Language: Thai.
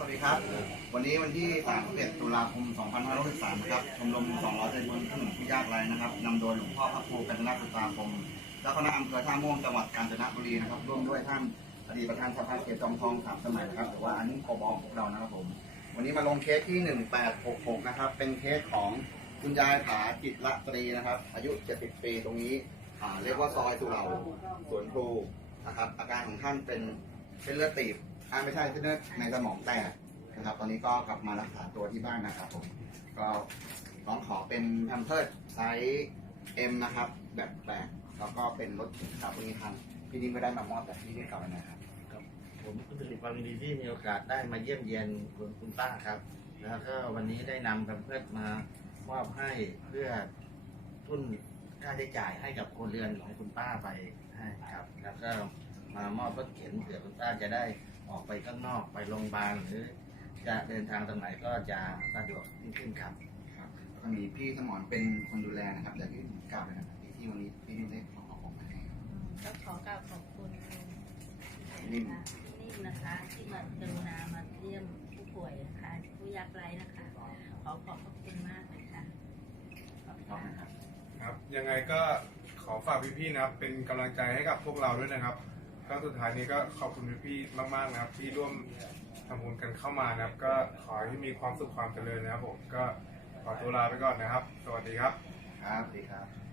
สวัสดีครับ วันนี้วันที่31ตุลาคม 2563นะครับ ชมรม200ใจบุญถนนผู้ยากไร้นะครับนำโดยหลวงพ่อพระครูกัญจนาสุตาคมและคณะอำเภอท่าม่วงจังหวัดกาญจนบุรีนะครับ ร่วมด้วยท่านอดีตประธานสภาเขตจอมทองสามสมัยนะครับหรือว่าอันนี้โกบองของเรานะครับผม วันนี้มาลงเคสที่ 1866 นะครับ เป็นเคสของคุณยายผาจิตรตรีนะครับ อายุ 70 ปีตรงนี้เรียกว่าซอยสุเหร่าสวนครูนะครับ อาการของท่านเป็น เส้นเลือดตีบอ่าไม่ใช่เส้นเลือดในสมองแตกนะครับ ตอนนี้ก็กลับมารักษาตัวที่บ้านนะครับผมก็ร้องขอเป็นแพมเพิร์ดไซส์ M นะครับ แบบแปลกแล้วก็เป็นรถเข็นครับวันนี้ทางพี่นิ่มก็ได้มามอบแบบที่เรียกกลับมานะครับ ผมคุณสิริความยินดีที่มีโอกาสได้มาเยี่ยมเยียนคุณคุณป้าครับแล้วก็วันนี้ได้นำแพมเพิร์มามอบให้เพื่อทุนค่าใช้จ่ายให้กับครัวเรือนของคุณป้าไปให้ครับ แล้วก็ามอบรถเข็นเผื่อคุณป้าจะได้ออกไปข้างนอกไปโรงพยาบาลหรือ จะเดินทางตรงไหนก็จะสะดวกยิ่งขึ้นครับ ครับแล้วก็มีพี่สมรเป็นคนดูแลนะครับเดี๋ยวที่กล่าวเลยนะครับที่ที่วันนี้พี่นิ่มได้ขอของมาให้ครับ ก็ขอกราบขอบคุณนิ่มนิ่มนะคะที่มากรุณามาเยี่ยมผู้ป่วยนะคะผู้ยากไร้นะคะ ขอขอบพระคุณมากเลยค่ะขอบขอบคุคุณณครับครับ ยังไงก็ขอฝากพี่ๆนะครับ เป็นกำลังใจให้กับพวกเราด้วยนะครับ ก็สุดท้ายนี้ก็ขอบคุณพี่ๆมากๆนะครับ ที่ร่วมทำบุญกันเข้ามานะครับ ก็ขอให้มีความสุขความเจริญนะครับผมก็ขอตัวลาไปก่อนนะครับ สวัสดีครับ ครับสวัสดีครับ